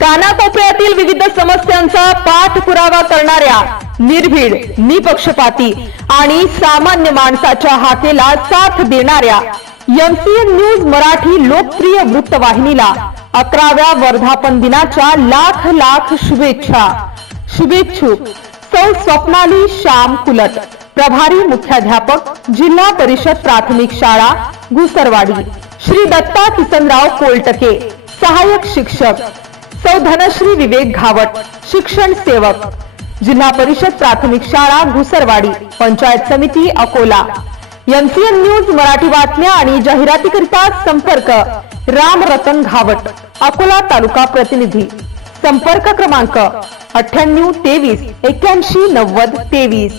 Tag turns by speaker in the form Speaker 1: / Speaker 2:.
Speaker 1: कानाकोपऱ्यातील विविध समस्यांचा पाठपुरावा करणाऱ्या निर्भीड निपक्षपाती आणि सामान्य माणसाच्या हाकेला साथ देणाऱ्या एमसीएन न्यूज मराठी लोकप्रिय वृत्तवाहिनीला अकराव्या वर्धापन दिनाच्या लाख लाख शुभेच्छा. शुभेच्छुक सौ स्वप्नाली श्याम कुलट प्रभारी मुख्याध्यापक जिल्हा परिषद प्राथमिक शाळा घुसरवाडी. श्री दत्ता किसनराव कोलटके सहाय्यक शिक्षक सौ धनश्री विवेक घावट शिक्षण सेवक जिल्हा परिषद प्राथमिक शाळा घुसरवाडी पंचायत समिती अकोला. एमसीएन न्यूज मराठी बातम्या आणि जाहिरातीकरिता संपर्क राम रतन घावट अकोला तालुका प्रतिनिधी. संपर्क क्रमांक अठ्ठ्याण्णव तेवीस एक्क्याऐंशी नव्वद तेवीस.